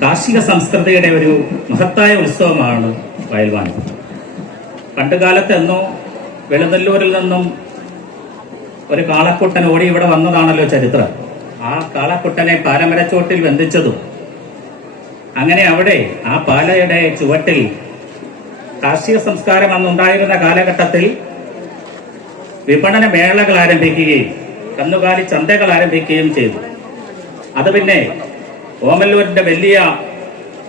കാർഷിക സംസ്കൃതിയുടെ ഒരു മഹത്തായ ഉത്സവമാണ് വയൽവാണി പണ്ടുകാലത്തെന്നോ വെളുന്നല്ലൂരിൽ നിന്നും ഒരു കാളക്കുട്ടൻ ഓടി ഇവിടെ വന്നതാണല്ലോ ചരിത്രം. ആ കാളക്കുട്ടനെ പാലമരച്ചോട്ടിൽ ബന്ധിച്ചതും അങ്ങനെ അവിടെ ആ പാലയുടെ ചുവട്ടിൽ കാർഷിക സംസ്കാരം അന്നുണ്ടായിരുന്ന കാലഘട്ടത്തിൽ വിപണന മേളകൾ ആരംഭിക്കുകയും കന്നുകാലി ചന്തകൾ ആരംഭിക്കുകയും ചെയ്തു. അത് പിന്നെ ഓമല്ലൂരിന്റെ വലിയ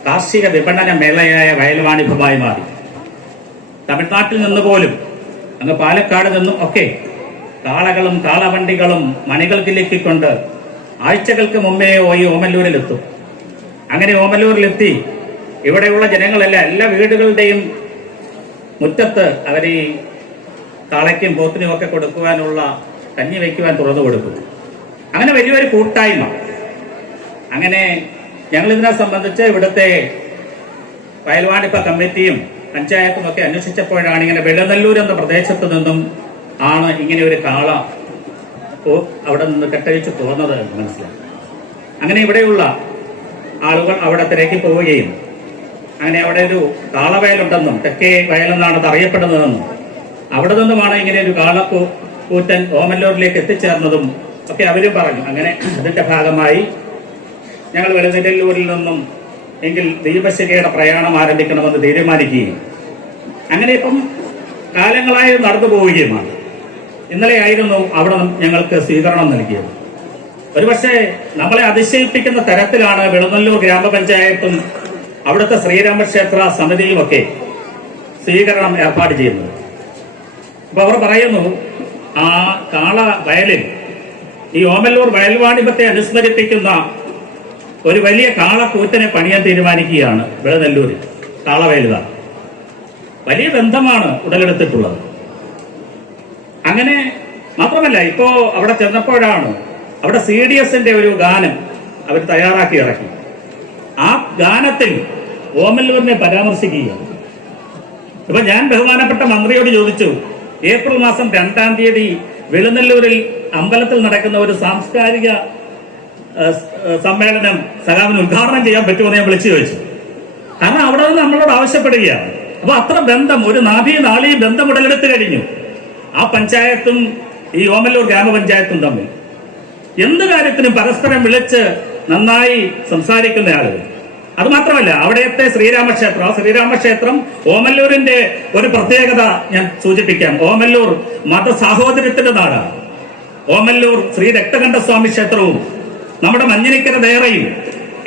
കാർഷിക വിപണന മേളയായ വയൽവാണിഭമായി മാറി. തമിഴ്നാട്ടിൽ നിന്ന് പോലും അങ്ങ് പാലക്കാട് നിന്നും ഒക്കെ കാളകളും കാളവണ്ടികളും മണികൾ കിലുക്കിക്കൊണ്ട് ആഴ്ചകൾക്ക് മുമ്പേ പോയി ഓമല്ലൂരിലെത്തും. അങ്ങനെ ഓമല്ലൂരിലെത്തി. ഇവിടെയുള്ള ജനങ്ങളെല്ലാം എല്ലാ വീടുകളുടെയും മുറ്റത്ത് അവർ ഈ കാളയ്ക്കും പോത്തിനും ഒക്കെ കൊടുക്കുവാനുള്ള കഞ്ഞി വയ്ക്കുവാൻ തുറന്നു കൊടുക്കും അങ്ങനെ വലിയൊരു കൂട്ടായ്മ. അങ്ങനെ ഞങ്ങൾ ഇതിനെ സംബന്ധിച്ച് ഇവിടുത്തെ വയൽവാണിപ്പ കമ്മിറ്റിയും പഞ്ചായത്തും ഒക്കെ അന്വേഷിച്ചപ്പോഴാണ് ഇങ്ങനെ വെള്ളനല്ലൂർ എന്ന പ്രദേശത്ത് നിന്നും ആണ് ഇങ്ങനെ ഒരു കാള അവിടെ നിന്ന് കെട്ടഴിച്ച് പോകുന്നത് മനസ്സിലായി. അങ്ങനെ ഇവിടെയുള്ള ആളുകൾ അവിടെ തിരക്കി പോവുകയും അങ്ങനെ അവിടെ ഒരു കാളവയലുണ്ടെന്നും തെക്കേ വയലെന്നാണ് അത് അറിയപ്പെടുന്നതെന്നും അവിടെ നിന്നുമാണ് ഇങ്ങനെ ഒരു കാളക്കൂ കൂറ്റൻ ഓമല്ലൂരിലേക്ക് എത്തിച്ചേർന്നതും ഒക്കെ അവരും പറഞ്ഞു. അങ്ങനെ അതിന്റെ ഭാഗമായി ഞങ്ങൾ വെളുനെല്ലൂരിൽ നിന്നും എങ്കിൽ ദീപശിഖയുടെ പ്രയാണം ആരംഭിക്കണമെന്ന് തീരുമാനിക്കുകയും അങ്ങനെ ഇപ്പം കാലങ്ങളായി നടന്നു പോവുകയുമാണ്. ഇന്നലെയായിരുന്നു അവിടെ ഞങ്ങൾക്ക് സ്വീകരണം നൽകിയത്. ഒരുപക്ഷെ നമ്മളെ അതിശയിപ്പിക്കുന്ന തരത്തിലാണ് വെളുന്നല്ലൂർ ഗ്രാമപഞ്ചായത്തും അവിടുത്തെ ശ്രീരാമക്ഷേത്ര സമിതിയുമൊക്കെ സ്വീകരണം ഏർപ്പാട് ചെയ്യുന്നത്. അപ്പൊ അവർ പറയുന്നു ആ കാള വയലിൽ ഈ ഓമല്ലൂർ വയൽവാണിപത്തെ അനുസ്മരിപ്പിക്കുന്ന ഒരു വലിയ കാളക്കൂറ്റനെ പണിയാൻ തീരുമാനിക്കുകയാണ് വെളുനെല്ലൂരിൽ കാളവേലുത വലിയ ബന്ധമാണ് ഉടലെടുത്തിട്ടുള്ളത്. അങ്ങനെ മാത്രമല്ല ഇപ്പോ അവിടെ ചെന്നപ്പോഴാണ് അവിടെ സി ഡി എസിന്റെ ഒരു ഗാനം അവർ തയ്യാറാക്കി ഇറക്കി. ആ ഗാനത്തിൽ ഓമല്ലൂരിനെ പരാമർശിക്കുകയാണ്. ഇപ്പൊ ഞാൻ ബഹുമാനപ്പെട്ട മന്ത്രിയോട് ചോദിച്ചു ഏപ്രിൽ മാസം രണ്ടാം തീയതി വെളുന്നല്ലൂരിൽ അമ്പലത്തിൽ നടക്കുന്ന ഒരു സാംസ്കാരിക സമ്മേളനം സഖാവിന് ഉദ്ഘാടനം ചെയ്യാൻ പറ്റുമെന്ന് ഞാൻ വിളിച്ചു ചോദിച്ചു. കാരണം അവിടെ നിന്ന് നമ്മളോട് ആവശ്യപ്പെടുകയാണ്. അപ്പൊ അത്ര ബന്ധം ഒരു നാഭി നാളി ബന്ധം ഉടലെടുത്ത് കഴിഞ്ഞു. ആ പഞ്ചായത്തും ഈ ഓമല്ലൂർ ഗ്രാമപഞ്ചായത്തും തമ്മിൽ. എന്ത് കാര്യത്തിനും പരസ്പരം വിളിച്ച് നന്നായി സംസാരിക്കുന്ന ആളുകൾ. അത് മാത്രമല്ല അവിടെത്തെ ശ്രീരാമക്ഷേത്രം ആ ശ്രീരാമക്ഷേത്രം ഓമല്ലൂരിന്റെ ഒരു പ്രത്യേകത ഞാൻ സൂചിപ്പിക്കാം. ഓമല്ലൂർ മതസാഹോദര്യത്തിന്റെ നാടാണ്. ഓമല്ലൂർ ശ്രീ രക്തകണ്ഠസ്വാമി ക്ഷേത്രവും നമ്മുടെ മഞ്ഞിനിക്കര ദേറയും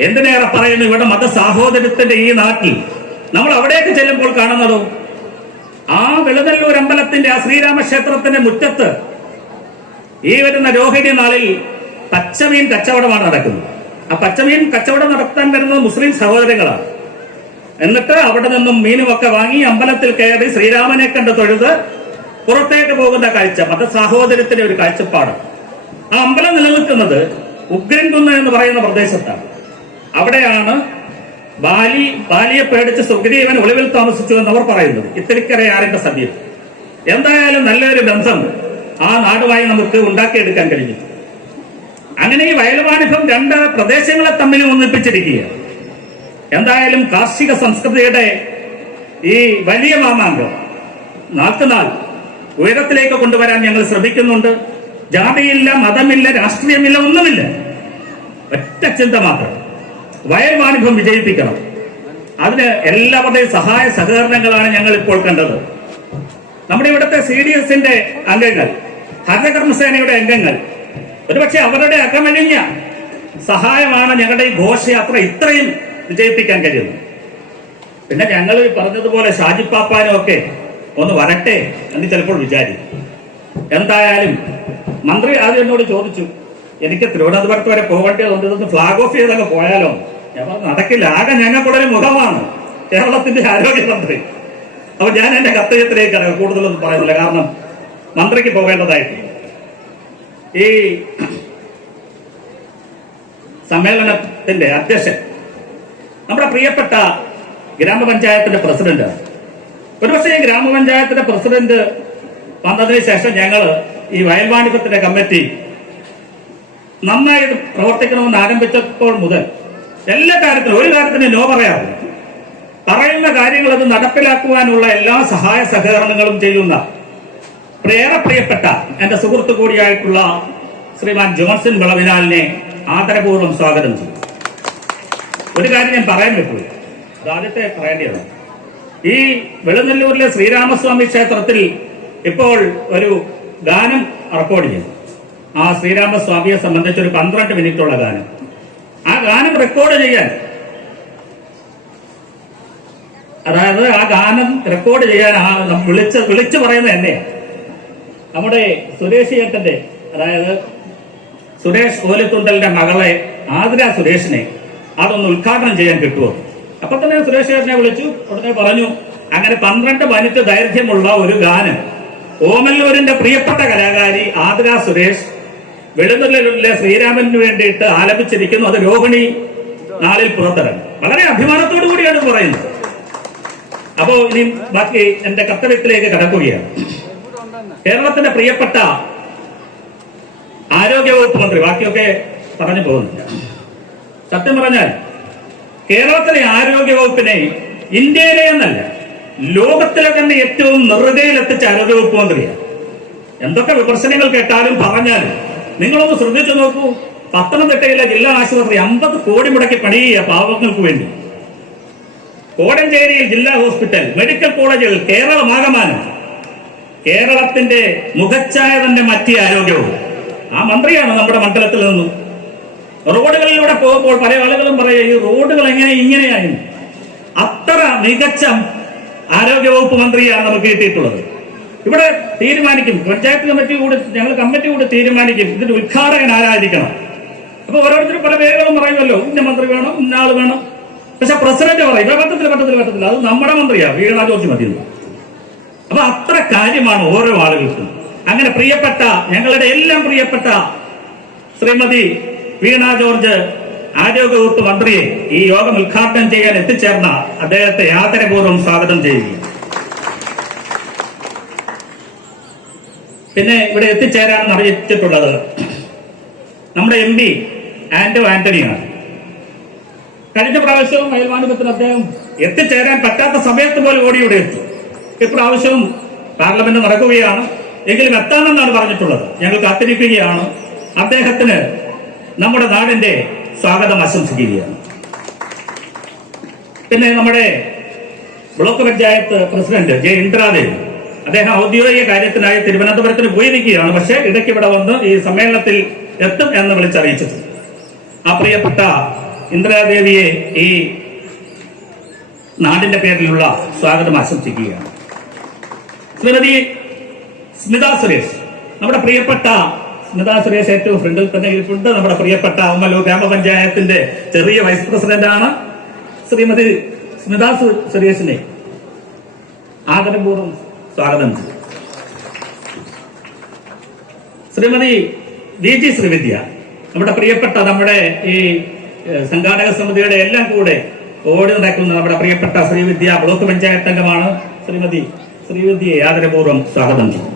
എന്തിനേറെ പറയുന്നു ഇവിടെ മതസാഹോദര്യത്തിന്റെ ഈ നാട്ടിൽ? നമ്മൾ അവിടേക്ക് ചെല്ലുമ്പോൾ കാണുന്നതോ? ആ വെളുതല്ലൂർ അമ്പലത്തിന്റെ ആ ശ്രീരാമക്ഷേത്രത്തിന്റെ മുറ്റത്ത് ഈ വരുന്ന രോഹിണി നാളിൽ പച്ചമീൻ കച്ചവടമാണ് നടക്കുന്നത്. ആ പച്ചമീൻ കച്ചവടം നടത്താൻ വരുന്നത് മുസ്ലിം സഹോദരങ്ങളാണ്. എന്നിട്ട് അവിടെ നിന്നും മീനുമൊക്കെ വാങ്ങി അമ്പലത്തിൽ കയറി ശ്രീരാമനെ കണ്ട് തൊഴുത് പുറത്തേക്ക് പോകുന്ന കാഴ്ച മത സാഹോദര്യത്തിന്റെ ഒരു കാഴ്ചപ്പാട്. ആ അമ്പലം നിലനിൽക്കുന്നത് ഉഗ്രൻകുന്ന് എന്ന് പറയുന്ന പ്രദേശത്താണ്. അവിടെയാണ് ബാലി ബാലിയെ പേടിച്ച് സുഗ്രീവൻ ഒളിവിൽ താമസിച്ചു എന്നവർ പറയുന്നത്. ഇത്തിരിക്കരയാറിന്റെ സമീപം എന്തായാലും നല്ലൊരു ബന്ധം ആ നാടുമായി നമുക്ക് ഉണ്ടാക്കിയെടുക്കാൻ കഴിഞ്ഞു. അങ്ങനെ ഈ വയലുവാണിഭം രണ്ട് പ്രദേശങ്ങളെ തമ്മിൽ ഒന്നിപ്പിച്ചിരിക്കുകയാണ്. എന്തായാലും കാർഷിക സംസ്കൃതിയുടെ ഈ വലിയ മാമാങ്കം നാൾക്കുനാൾ ഉയരത്തിലേക്ക് കൊണ്ടുവരാൻ ഞങ്ങൾ ശ്രമിക്കുന്നുണ്ട്. ജാതിയില്ല മതമില്ല രാഷ്ട്രീയമില്ല ഒന്നുമില്ല. ഒറ്റ ചിന്ത മാത്രം. വയർവാണിഭം വിജയിപ്പിക്കണം. അതിന് എല്ലാവരുടെയും സഹായ സഹകരണങ്ങളാണ് ഞങ്ങൾ ഇപ്പോൾ കണ്ടത്. നമ്മുടെ ഇവിടുത്തെ സി ഡി എസിന്റെ അംഗങ്ങൾ ഹരിതകർമ്മസേനയുടെ അംഗങ്ങൾ ഒരുപക്ഷെ അവരുടെ അകമഴിഞ്ഞ സഹായമാണ് ഞങ്ങളുടെ ഈ ഘോഷയാത്ര ഇത്രയും വിജയിപ്പിക്കാൻ കഴിയുന്നത്. പിന്നെ ഞങ്ങൾ പറഞ്ഞതുപോലെ ഷാജിപ്പാപ്പാനും ഒക്കെ ഒന്ന് വരട്ടെ എന്ന് ചിലപ്പോൾ വിചാരിക്കും. എന്തായാലും മന്ത്രി ആദ്യം എന്നോട് ചോദിച്ചു എനിക്ക് തിരുവനന്തപുരത്ത് വരെ പോകേണ്ടതുകൊണ്ട് ഇതൊന്ന് ഫ്ലാഗ് ഓഫ് ചെയ്തൊക്കെ പോയാലോ? ഞാൻ നടക്കില്ല ആകെ ഞങ്ങൾക്കൂടെ ഒരു മുഖമാണ് കേരളത്തിന്റെ ആരോഗ്യമന്ത്രി. അപ്പൊ ഞാൻ എന്റെ കത്തയത്തിലേക്ക് കൂടുതലൊന്നും പറയുന്നില്ല കാരണം മന്ത്രിക്ക് പോകേണ്ടതായിട്ട് ഈ സമ്മേളനത്തിന്റെ അധ്യക്ഷൻ നമ്മുടെ പ്രിയപ്പെട്ട ഗ്രാമപഞ്ചായത്തിന്റെ പ്രസിഡന്റ് ഒരുപക്ഷെ ഗ്രാമപഞ്ചായത്തിന്റെ പ്രസിഡന്റ് വന്നതിന് ശേഷം ഞങ്ങൾ ഈ വയൽവാണിഭത്തിന്റെ കമ്മിറ്റി നന്നായിട്ട് പ്രവർത്തിക്കണമെന്ന് ആരംഭിച്ചപ്പോൾ മുതൽ എല്ലാ കാര്യത്തിലും ഒരു കാര്യത്തിന് നോ പറയാറു പറയുന്ന കാര്യങ്ങൾ അത് നടപ്പിലാക്കുവാനുള്ള എല്ലാ സഹായ സഹകരണങ്ങളും ചെയ്യുന്ന ഏറെ പ്രിയപ്പെട്ട എന്റെ സുഹൃത്തു കൂടിയായിട്ടുള്ള ശ്രീമാൻ ജോൺസൺ വിളവിനാലിനെ ആദരപൂർവം സ്വാഗതം ചെയ്യും. ഒരു കാര്യം ഞാൻ പറയാൻ പറ്റുള്ളൂ അത് ആദ്യത്തെ പറയേണ്ടതാണ് ഈ വെളുനെല്ലൂരിലെ ശ്രീരാമസ്വാമി ക്ഷേത്രത്തിൽ ഇപ്പോൾ ഒരു ഗാനം റെക്കോർഡ് ചെയ്തു. ആ ശ്രീരാമസ്വാമിയെ സംബന്ധിച്ച് ഒരു പന്ത്രണ്ട് മിനിറ്റുള്ള ഗാനം. ആ ഗാനം റെക്കോർഡ് ചെയ്യാൻ. അതായത് ആ ഗാനം റെക്കോർഡ് ചെയ്യാൻ ആ വിളിച്ച് വിളിച്ചു പറയുന്നത് എന്നെയാണ് നമ്മുടെ സുരേഷ് ഏട്ടന്റെ അതായത് സുരേഷ് ഓലത്തുണ്ടലിന്റെ മകളെ ആതിര സുരേഷിനെ അതൊന്ന് ഉദ്ഘാടനം ചെയ്യാൻ കിട്ടുമോ അപ്പൊ തന്നെ സുരേഷ് ചേട്ടനെ വിളിച്ചു ഉടനെ പറഞ്ഞു അങ്ങനെ പന്ത്രണ്ട് മിനിറ്റ് ദൈർഘ്യമുള്ള ഒരു ഗാനം ഓമല്ലൂരിന്റെ പ്രിയപ്പെട്ട കലാകാരി ആതിര സുരേഷ് വെളുന്നല്ലൂരിലെ ശ്രീരാമന് വേണ്ടിയിട്ട് ആലപിച്ചിരിക്കുന്നു. അത് രോഹിണി നാളിൽ പുറത്തിറങ്ങും. വളരെ അഭിമാനത്തോടു കൂടിയാണ് പറയുന്നത്. അപ്പോ ഇനി ബാക്കി എന്റെ കർത്തവ്യത്തിലേക്ക് കടക്കുകയാണ്. കേരളത്തിന്റെ പ്രിയപ്പെട്ട ആരോഗ്യവകുപ്പ് മന്ത്രി ബാക്കിയൊക്കെ പറഞ്ഞു പോകുന്നില്ല സത്യം പറഞ്ഞാൽ കേരളത്തിലെ ആരോഗ്യവകുപ്പിനെ ഇന്ത്യയിലെ എന്നല്ല ലോകത്തിലെ തന്നെ ഏറ്റവും നെറുകയിലെത്തിച്ച ആരോഗ്യവകുപ്പ് മന്ത്രിയാണ് എന്തൊക്കെ വിമർശനങ്ങൾ കേട്ടാലും പറഞ്ഞാലും നിങ്ങളൊന്ന് ശ്രദ്ധിച്ചു നോക്കൂ. പത്തനംതിട്ടയിലെ ജില്ലാ ആശുപത്രി അമ്പത് കോടി മുടക്കി പണി ചെയ്യുക പാവങ്ങൾക്ക് വേണ്ടി. കോടഞ്ചേരിയിൽ ജില്ലാ ഹോസ്പിറ്റൽ മെഡിക്കൽ കോളേജിൽ കേരളമാകമാനം. കേരളത്തിന്റെ മുഖച്ഛായ തന്നെ മറ്റിയ ആരോഗ്യവും. ആ മന്ത്രിയാണ് നമ്മുടെ മണ്ഡലത്തിൽ നിന്നും. റോഡുകളിലൂടെ പോകുമ്പോൾ പല ആളുകളും പറയുക ഈ റോഡുകൾ എങ്ങനെ ഇങ്ങനെയായിരുന്നു അത്ര മികച്ച ആരോഗ്യവകുപ്പ് മന്ത്രിയാണ് നമുക്ക് കിട്ടിയിട്ടുള്ളത്. ഇവിടെ തീരുമാനിക്കും. പഞ്ചായത്ത് കമ്മിറ്റി കൂടി ഞങ്ങൾ കമ്മിറ്റി കൂടി തീരുമാനിക്കും. ഇതിന്റെ ഉദ്ഘാടകൻ ആരായിരിക്കണം? അപ്പൊ ഓരോരുത്തരും പല പേരുകളും പറയുമല്ലോ. ഇന്ന മന്ത്രി വേണം ഇന്ന ആൾ വേണം. പക്ഷെ പ്രസിഡന്റ് പറയും. ഇവിടെ പറ്റത്തില്ല പറ്റത്തില്ല പറ്റത്തില്ല. അത് നമ്മുടെ മന്ത്രിയാണ്. വീണ ജോർജ് മതി എന്ന്." അപ്പൊ അത്ര കാര്യമാണ് ഓരോ ആളുകൾക്കും. അങ്ങനെ പ്രിയപ്പെട്ട ഞങ്ങളുടെ എല്ലാം പ്രിയപ്പെട്ട ശ്രീമതി വീണ ജോർജ് ആരോഗ്യവകുപ്പ് മന്ത്രിയെ ഈ യോഗം ഉദ്ഘാടനം ചെയ്യാൻ എത്തിച്ചേർന്ന അദ്ദേഹത്തെ ആദരപൂർവം സ്വാഗതം ചെയ്യുകയും പിന്നെ ഇവിടെ എത്തിച്ചേരാൻ അറിയിച്ചിട്ടുള്ളത് നമ്മുടെ എം പി ആന്റോ ആന്റണിയാണ്. കഴിഞ്ഞ പ്രാവശ്യവും അയൽവാണിപത്തിൽ അദ്ദേഹം എത്തിച്ചേരാൻ പറ്റാത്ത സമയത്ത് പോലും ഓടി ഇവിടെ എത്തി. ഇപ്രാവശ്യവും പാർലമെന്റ് നടക്കുകയാണ്. എങ്കിലും എത്താമെന്നാണ് പറഞ്ഞിട്ടുള്ളത്. ഞങ്ങൾ കാത്തിരിക്കുകയാണ്. അദ്ദേഹത്തിന് നമ്മുടെ നാടിന്റെ സ്വാഗതം ആശംസിക്കുകയാണ്. പിന്നെ നമ്മുടെ block panchayat president J Indradev. അദ്ദേഹം ഔദ്യോഗിക കാര്യത്തിനായി തിരുവനന്തപുരത്തിന് പോയിരിക്കുകയാണ് പക്ഷേ ഇടയ്ക്ക് ഇവിടെ വന്ന് ഈ സമ്മേളനത്തിൽ എത്തും എന്ന് വിളിച്ചറിയിച്ചത് ആ പ്രിയപ്പെട്ട ഇന്ദ്രാദേവിയെ ഈ നാടിന്റെ പേരിലുള്ള സ്വാഗതം ആശംസിക്കുകയാണ്. ശ്രീമതി സ്മിത സുരേഷ് നമ്മുടെ പ്രിയപ്പെട്ട സ്മിത സുരേഷ് ഏറ്റവും ഫ്രണ്ടിൽ തന്നെ ഇരിപ്പുണ്ട്. നമ്മുടെ പ്രിയപ്പെട്ട അമ്മലൂർ ഗ്രാമപഞ്ചായത്തിന്റെ ചെറിയ വൈസ് പ്രസിഡന്റ് ആണ്. ശ്രീമതി സ്മിത സുരേഷിനെ ആദരപൂർവം സ്വാഗതം. ശ്രീമതി വി ജി ശ്രീവിദ്യ നമ്മുടെ പ്രിയപ്പെട്ട നമ്മുടെ ഈ സംഘാടക സമിതിയുടെ എല്ലാം കൂടെ ഓടി നടക്കുന്ന നമ്മുടെ പ്രിയപ്പെട്ട ശ്രീവിദ്യ ബ്ലോക്ക് പഞ്ചായത്ത് അംഗമാണ് ശ്രീമതി ശ്രീവിദ്യയെ ആദരപൂർവം സ്വാഗതം. ചെയ്യും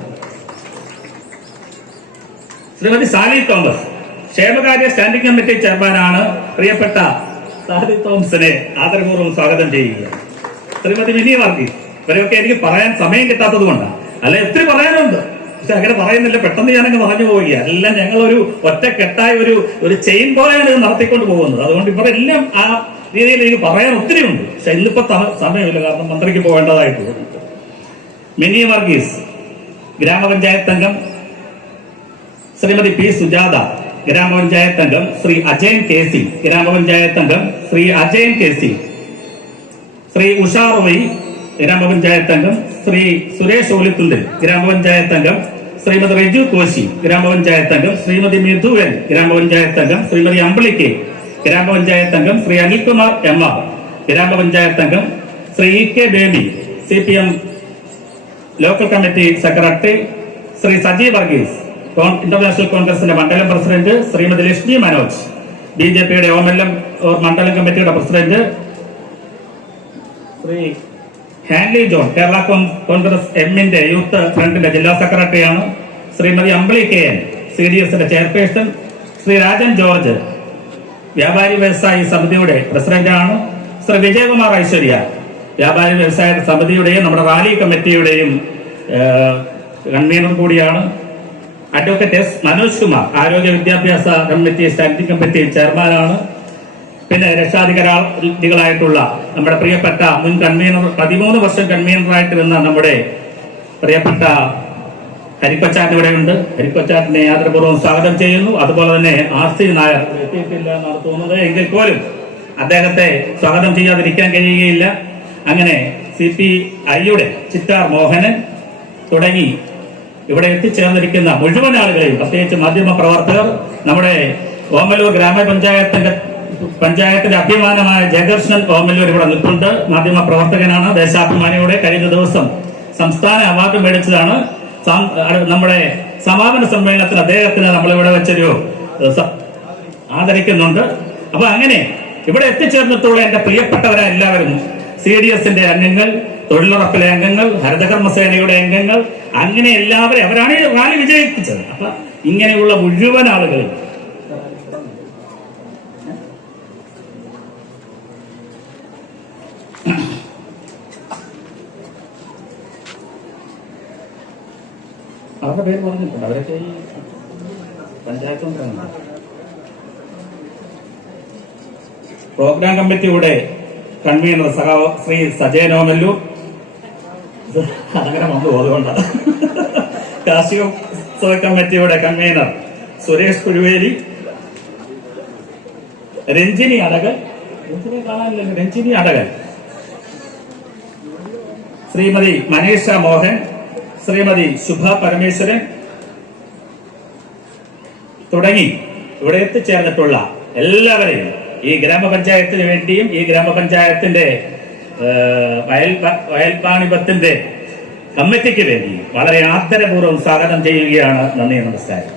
ശ്രീമതി സാലി തോമസ് ക്ഷേമകാര്യ സ്റ്റാൻഡിംഗ് കമ്മിറ്റി ചെയർമാനാണ് പ്രിയപ്പെട്ട സാലി തോമസിനെ ആദരപൂർവം സ്വാഗതം ചെയ്യുക. ശ്രീമതി മിനി വർഗീസ് ഇവരെയൊക്കെ എനിക്ക് പറയാൻ സമയം കിട്ടാത്തത് കൊണ്ടാണ് അല്ലെ ഒത്തിരി പറയാനുണ്ട്. പക്ഷെ അങ്ങനെ പറയുന്നില്ല പെട്ടെന്ന് ഞാനങ്ങ് പറഞ്ഞു പോവുക എല്ലാം ഞങ്ങൾ ഒരു ഒറ്റക്കെട്ടായ ഒരു ഒരു ചെയിൻ പോലെയാണ് ഇത് നടത്തിക്കൊണ്ട് പോകുന്നത്. അതുകൊണ്ട് ഇവരെല്ലാം ആ രീതിയിൽ എനിക്ക് പറയാൻ ഒത്തിരി ഉണ്ട്. പക്ഷെ ഇന്നിപ്പോ സമയമില്ല കാരണം മന്ത്രിക്ക് പോകേണ്ടതായിട്ട് മിനി വർഗീസ് ഗ്രാമപഞ്ചായത്ത് അംഗം ശ്രീമതി പി സുജാത ഗ്രാമപഞ്ചായത്ത് അംഗം ശ്രീ അജയൻ കെ സി ഗ്രാമപഞ്ചായത്ത് അംഗം ശ്രീ അജയൻ കെ സി. ശ്രീ ഉഷാ റോയി ഗ്രാമപഞ്ചായത്ത് അംഗം ശ്രീ സുരേഷ് ഓലിത്തുണ്ട് ഗ്രാമപഞ്ചായത്ത് അംഗം ശ്രീമതി റെജു കോശി ഗ്രാമപഞ്ചായത്ത് അംഗം ശ്രീമതി മിഥു എൻ ഗ്രാമപഞ്ചായത്ത് അംഗം ശ്രീമതി അമ്പിളി കെ ഗ്രാമപഞ്ചായത്ത് അംഗം ശ്രീ അനിൽകുമാർ എം ആർ ഗ്രാമപഞ്ചായത്ത് അംഗം Shri E K Baby C P M local committee secretary Shri Sajeev Varghese. International കോൺഗ്രസിന്റെ മണ്ഡലം president Shrimati Lakshmi Manoj B J പിയുടെ ഓമെല്ലം മണ്ഡലം കമ്മിറ്റിയുടെ president Shri Hanley John Kerala Congress എമ്മിന്റെ യൂത്ത് ഫ്രണ്ടിന്റെ ജില്ലാ സെക്രട്ടറിയാണ് Shrimati Ambili K N C D എസിന്റെ ചെയർപേഴ്സൺ ശ്രീ രാജൻ ജോർജ് വ്യാപാരി വ്യവസായി സമിതിയുടെ പ്രസിഡന്റാണ് ശ്രീ വിജയകുമാർ ഐശ്വര്യ. വ്യാപാരി വ്യവസായ സമിതിയുടെയും നമ്മുടെ റാലി കമ്മിറ്റിയുടെയും കൺവീനർ കൂടിയാണ് അഡ്വക്കേറ്റ് എസ് മനോജ് കുമാർ ആരോഗ്യ വിദ്യാഭ്യാസ കമ്മിറ്റി സ്റ്റാൻഡിംഗ് കമ്മിറ്റി ചെയർമാനാണ്. പിന്നെ രക്ഷാധികാരികളായിട്ടുള്ള നമ്മുടെ പ്രിയപ്പെട്ട മുൻ കൺവീനർ പതിമൂന്ന് വർഷം കൺവീനറായിട്ട് നിന്ന നമ്മുടെ പ്രിയപ്പെട്ട ഹരിക്കൊച്ചാൻ ഇവിടെ ഉണ്ട്. ഹരിക്കൊച്ചാറ്റിനെ യാത്രപൂർവം സ്വാഗതം ചെയ്യുന്നു. അതുപോലെ തന്നെ ആർ സി നായർ എത്തിയിട്ടില്ല എന്നാണ് തോന്നുന്നത്. എങ്കിൽ പോലും അദ്ദേഹത്തെ സ്വാഗതം ചെയ്യാതിരിക്കാൻ കഴിയുകയില്ല. അങ്ങനെ സി പി ഐയുടെ ചിറ്റാർ മോഹനൻ തുടങ്ങി ഇവിടെ എത്തിച്ചേർന്നിരിക്കുന്ന മുഴുവൻ ആളുകളെയും പ്രത്യേകിച്ച് മാധ്യമ പ്രവർത്തകർ നമ്മുടെ ഓമലൂർ ഗ്രാമപഞ്ചായത്തിന്റെ പഞ്ചായത്തിന്റെ അഭിമാനമായ ജയകൃഷ്ണൻ ഓമല്ലൂർ ഇവിടെ നിൽപ്പുണ്ട്. മാധ്യമ പ്രവർത്തകനാണ്. ദേശാഭിമാനിയുടെ കഴിഞ്ഞ ദിവസം സംസ്ഥാന അവാർഡ് മേടിച്ചതാണ്. നമ്മുടെ സമാപന സമ്മേളനത്തിൽ അദ്ദേഹത്തിന് നമ്മളിവിടെ വെച്ചൊരു ആദരിക്കുന്നുണ്ട്. അപ്പൊ അങ്ങനെ ഇവിടെ എത്തിച്ചേർന്നിട്ടുള്ള എന്റെ പ്രിയപ്പെട്ടവരെ എല്ലാവരും. സി ഡി എസിന്റെ അംഗങ്ങൾ തൊഴിലുറപ്പിലെ അംഗങ്ങൾ ഹരിതകർമ്മസേനയുടെ അംഗങ്ങൾ അങ്ങനെ എല്ലാവരും അവരാണ് ഈ റാലി വിജയിപ്പിച്ചത്. അപ്പൊ ഇങ്ങനെയുള്ള മുഴുവൻ ആളുകളും അവരുടെ പേര് പറഞ്ഞിട്ടുണ്ട്. അവരൊക്കെ ഈ പഞ്ചായത്ത് പ്രോഗ്രാം കമ്മിറ്റിയുടെ കൺവീനർ സഹ ശ്രീ സജയനോമല്ലൂർ അങ്ങനെ വന്നു അതുകൊണ്ടാണ് കാർഷിക ഉത്സവ കമ്മിറ്റിയുടെ കൺവീനർ സുരേഷ് കുഴുവേലി രഞ്ജിനി അടകൽ രഞ്ജിനി കാണാനില്ല രഞ്ജിനി അടകൽ ശ്രീമതി മനീഷ മോഹൻ. ശ്രീമതി ശുഭ പരമേശ്വരൻ. തുടങ്ങി. ഇവിടെ എത്തിച്ചേർന്നിട്ടുള്ള എല്ലാവരെയും ഈ ഗ്രാമപഞ്ചായത്തിന് വേണ്ടിയും ഈ ഗ്രാമപഞ്ചായത്തിന്റെ വയൽ വയൽപ്പാണിപത്തിന്റെ കമ്മിറ്റിക്ക് വേണ്ടി വളരെ ആദരപൂർവം സ്വാഗതം ചെയ്യുകയാണ് നന്ദി നമസ്കാരം.